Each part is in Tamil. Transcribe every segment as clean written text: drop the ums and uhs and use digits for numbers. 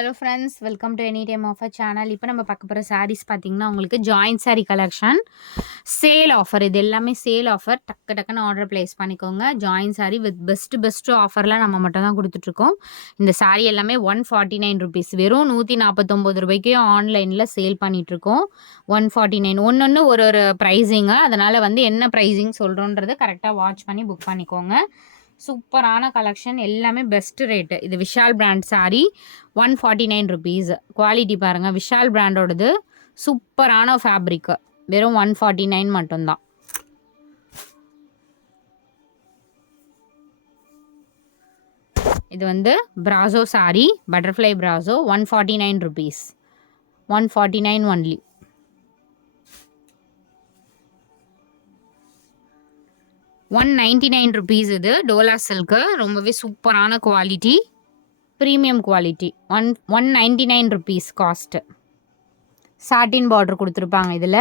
Hello friends, welcome to any time offer channel. இப்போ நம்ம பார்க்க போகிற சாரீஸ் பார்த்தீங்கன்னா, உங்களுக்கு joint saree collection sale offer. இது எல்லாமே சேல் ஆஃபர். டக்குன்னு ஆர்டர் ப்ளேஸ் பண்ணிக்கோங்க. ஜாயின்ட் சாரீ வித் பெஸ்ட்டு ஆஃபர்லாம் நம்ம மட்டும் தான் கொடுத்துட்ருக்கோம். இந்த சாரீ எல்லாமே 149 ருபீஸ், வெறும் 149 ரூபாய்க்கே ஆன்லைனில் சேல் பண்ணிகிட்ருக்கோம். 149 ஒன்று ஒரு ப்ரைஸிங்கு. அதனால் என்ன ப்ரைஸிங் சொல்கிறோன்றதை கரெக்டாக வாட்ச் பண்ணி புக் பண்ணிக்கோங்க. சூப்பரான கலெக்ஷன், எல்லாமே பெஸ்ட் ரேட்டு. இது Vishal brand sari, 149 rupees. Quality பாருங்கள், விஷால் பிராண்டோடது. சூப்பரான ஃபேப்ரிக்கு, வெறும் 149 மட்டும்தான். இது brasso sari, butterfly brasso, 149 rupees. 149 only. ₹199 இது டோலா சில்க்கு. ரொம்பவே சூப்பரான quality, premium quality. 199 rupees cost. சாட்டின் பார்டர் கொடுத்துருப்பாங்க இதில்.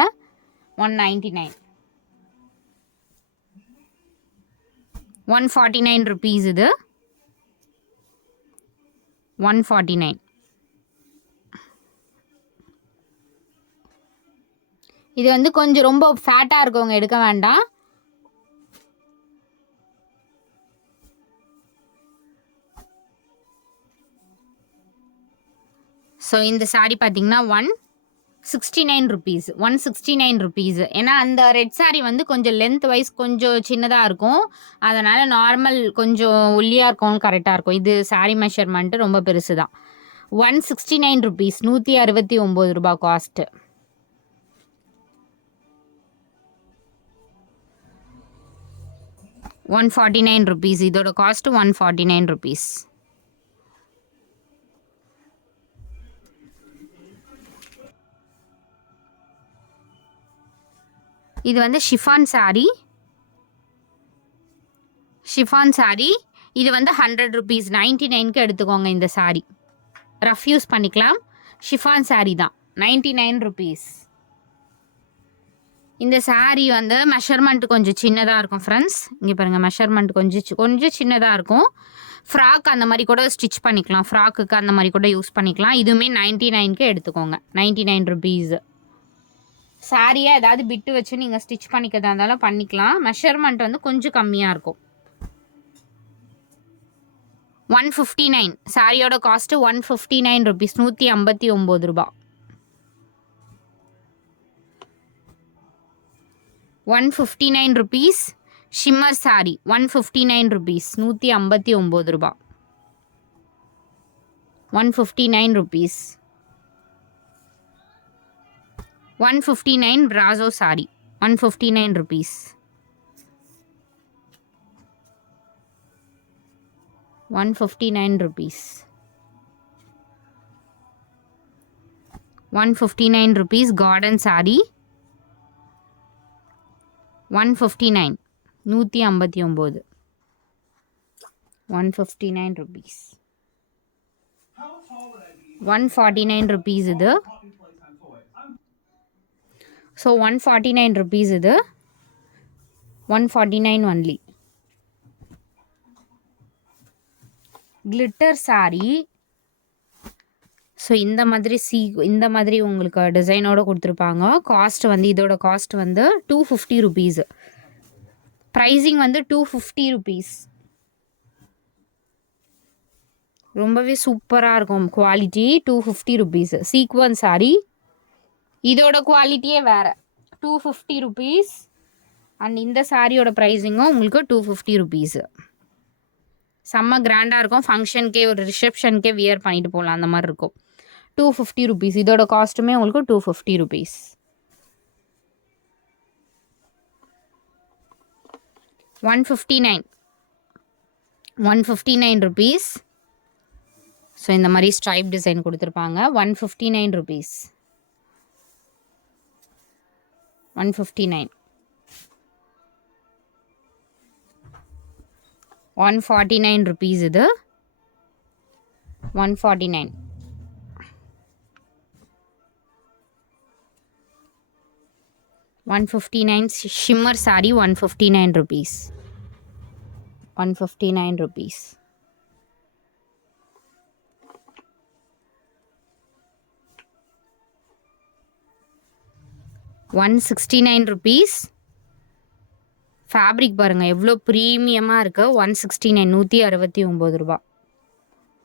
199. 149 ருபீஸ் இது. 149. இது கொஞ்சம் ரொம்ப ஃபேட்டாக இருக்கவங்க எடுக்க வேண்டாம். ஸோ இந்த சாரீ பார்த்தீங்கன்னா 169 ருபீஸ். 169 ருபீஸ். ஏன்னா அந்த ரெட் சாரீ கொஞ்சம் லென்த் வைஸ் கொஞ்சம் சின்னதாக இருக்கும். அதனால் நார்மல் கொஞ்சம் ஒல்லியாக இருக்கும், கரெக்டாக இருக்கும். இது சாரீ மெஷர்மெண்ட்டு ரொம்ப பெருசு தான். 169 ருபீஸ், 169 ரூபா காஸ்ட்டு. ₹149. இதோட காஸ்ட்டு 149 ருபீஸ். இது ஷிஃபான் சாரீ. ஷிஃபான் சாரீ இது 100 ருபீஸ். 99க்கு எடுத்துக்கோங்க. இந்த சாரீ ரஃப் யூஸ் பண்ணிக்கலாம். ஷிஃபான் சாரீ தான், 99 ருபீஸ். இந்த சாரீ மெஷர்மெண்ட் கொஞ்சம் சின்னதாக இருக்கும் ஃப்ரெண்ட்ஸ். இங்கே பாருங்கள், மெஷர்மெண்ட் கொஞ்சம் சின்னதாக இருக்கும். ஃப்ராக் அந்த மாதிரி கூட ஸ்டிச் பண்ணிக்கலாம். ஃப்ராக்குக்கு அந்த மாதிரி கூட யூஸ் பண்ணிக்கலாம். இதுவுமே 99க்கு எடுத்துக்கோங்க. 99 ருபீஸ். சாரியை ஏதாவது பிட்டு வச்சு நீங்கள் ஸ்டிச் பண்ணிக்கிறதா இருந்தாலும் பண்ணிக்கலாம். மெஷர்மெண்ட் கொஞ்சம் கம்மியாக இருக்கும். 159. சாரியோட காஸ்ட்டு 159 ருபீஸ், 159 ரூபா. 159 ருபீஸ். ஷிம்மர் சாரி 159 ருபீஸ், 159 ரூபா. 159 rupees. 159 brasso sorry, 159 rupees. 159 rupees. 159 rupees garden sorry, 159, 159. 159 rupees. 149 rupees இது. ஸோ 149 ருபீஸ் இது. 149 ஒன்லி. கிளிட்டர் சாரீ. ஸோ இந்த மாதிரி உங்களுக்கு டிசைனோடு கொடுத்துருப்பாங்க. காஸ்ட் இதோட காஸ்ட் 250 ருபீஸ். Pricing 250 rupees. ரொம்பவே சூப்பராக இருக்கும் குவாலிட்டி. 250 ருபீஸ். சீக்வன் சாரீ. இதோட குவாலிட்டியே வேறு. 250 ருபீஸ். அண்ட் இந்த சாரியோட ப்ரைஸிங்கும் உங்களுக்கு 250 ருபீஸு. செம்ம கிராண்டாக இருக்கும். ஃபங்க்ஷனுக்கே ஒரு ரிசப்ஷனுக்கே வியர் பண்ணிட்டு போகலாம், அந்த மாதிரி இருக்கும். 250 ருபீஸ். இதோட காஸ்ட்டுமே உங்களுக்கு 250 ருபீஸ். $159 ருபீஸ். ஸோ இந்த மாதிரி ஸ்ட்ரைப் டிசைன் கொடுத்துருப்பாங்க. 159 ருபீஸ். 159. 149 ருபீஸ் இது. 149. 159 shimmer sorry, 159 rupees. 159 rupees. 169 rupees. Fabric பாருங்கள் எவ்வளோ ப்ரீமியமாக இருக்குது. 169 169 ரூபா.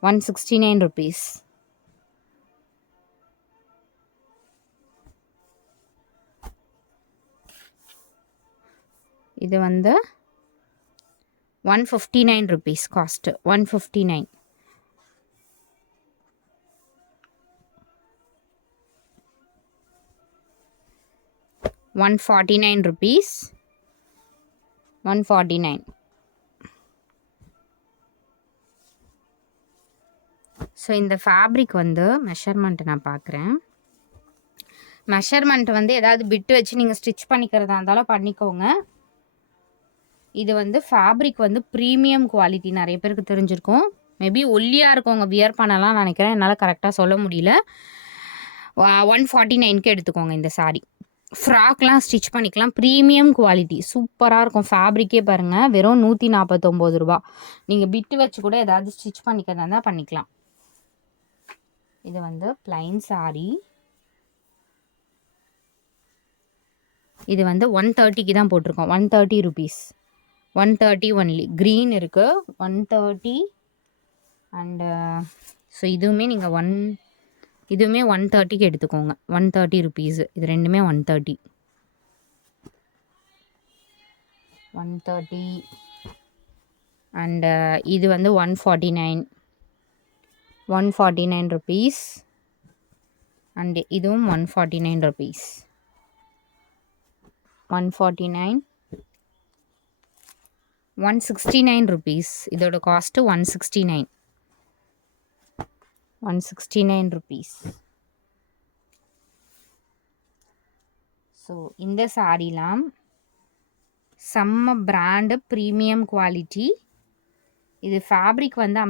169 rupees. இது வந்து 159 rupees காஸ்ட்டு. 159. ₹149. 149. ஸோ இந்த ஃபேப்ரிக் வந்து மெஷர்மெண்ட்டு நான் பார்க்குறேன். மெஷர்மெண்ட் வந்து ஏதாவது பிட்டு வச்சு நீங்கள் ஸ்டிச் பண்ணிக்கிறதா இருந்தாலும் பண்ணிக்கோங்க. இது வந்து ஃபேப்ரிக் வந்து ப்ரீமியம் குவாலிட்டி. நிறைய பேருக்கு தெரிஞ்சிருக்கும். மேபி ஒல்லியாக இருக்கவங்க வியர் பண்ணலாம் நினைக்கிறேன். என்னால் கரெக்டாக சொல்ல முடியல. 149க்கு எடுத்துக்கோங்க இந்த சாரீ. ஃப்ராக்லாம் ஸ்டிச் பண்ணிக்கலாம். ப்ரீமியம் குவாலிட்டி சூப்பராக இருக்கும். ஃபேப்ரிக்கே பாருங்கள் வெறும் 149 ரூபா. நீங்கள் பிட்டு வச்சு கூட ஏதாவது ஸ்டிச் பண்ணிக்கிறதா இருந்தால் பண்ணிக்கலாம். இது வந்து பிளைன் சாரீ. இது வந்து 130க்கு தான் போட்டிருக்கோம். 130 rupees. 130 ஒன்லி. க்ரீன் இருக்குது 130. அண்டு ஸோ இதுவுமே நீங்கள் இதுவுமே 130க்கு எடுத்துக்கோங்க. 130 rupees. இது ரெண்டுமே 130. 130. அண்டு இது வந்து 149. 149 rupees. அண்டு இதுவும் 149 rupees. 149. 169 rupees. இதோட காஸ்ட்டு 169. 169 rupees. ஸோ இந்த சாரீலாம் செம்ம பிராண்டு ப்ரீமியம் குவாலிட்டி. இது ஃபேப்ரிக் வந்து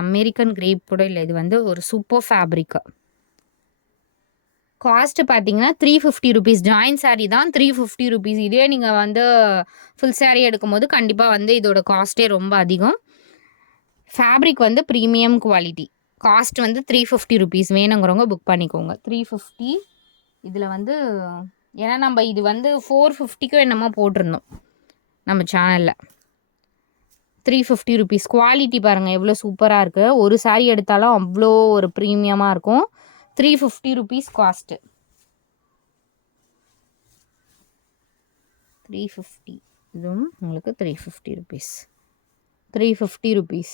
அமெரிக்கன் கிரேப் கூட இல்லை. இது வந்து ஒரு சூப்பர் ஃபேப்ரிக்கு. காஸ்ட்டு பார்த்தீங்கன்னா 350 rupees. ஜாயின் சாரீ தான் 350 rupees. இதே நீங்கள் வந்து ஃபுல் சாரீ எடுக்கும்போது கண்டிப்பாக வந்து இதோட காஸ்ட்டே ரொம்ப அதிகம். ஃபேப்ரிக் வந்து ப்ரீமியம் குவாலிட்டி. காஸ்ட் வந்து 350 rupees. வேணுங்கிறவங்க புக் பண்ணிக்கோங்க. 350. இதில் வந்து ஏன்னா நம்ம இது வந்து 450க்கும் என்னமோ போட்டிருந்தோம் நம்ம சேனலில். 350 rupees. குவாலிட்டி பாருங்கள் எவ்வளோ சூப்பராக இருக்குது. ஒரு சாரீ எடுத்தாலும் அவ்வளோ ஒரு ப்ரீமியமாக இருக்கும். 350 rupees காஸ்ட்டு. 350. இதுவும் உங்களுக்கு 350 rupees. 350 rupees.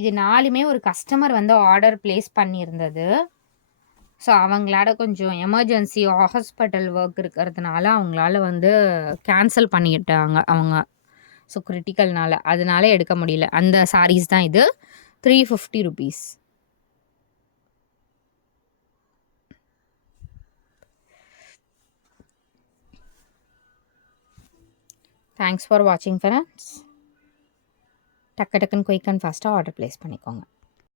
இது 4மே ஒரு கஸ்டமர் வந்து ஆர்டர் ப்ளேஸ் பண்ணியிருந்தது. ஸோ அவங்களால கொஞ்சம் எமர்ஜென்சி ஹாஸ்பிட்டல் ஒர்க் இருக்கிறதுனால அவங்களால வந்து கேன்சல் பண்ணிட்டாங்க அவங்க. ஸோ கிரிட்டிக்கல்னால அதனால எடுக்க முடியல. அந்த சாரீஸ் தான் இது. 350 rupees. தேங்க்ஸ் ஃபார் வாட்சிங் ஃப்ரெண்ட்ஸ். டக்குன்னு குயிக் அண்ட் ஃபாஸ்ட்டாக ஆர்டர் ப்ளேஸ் பண்ணிக்கோங்க.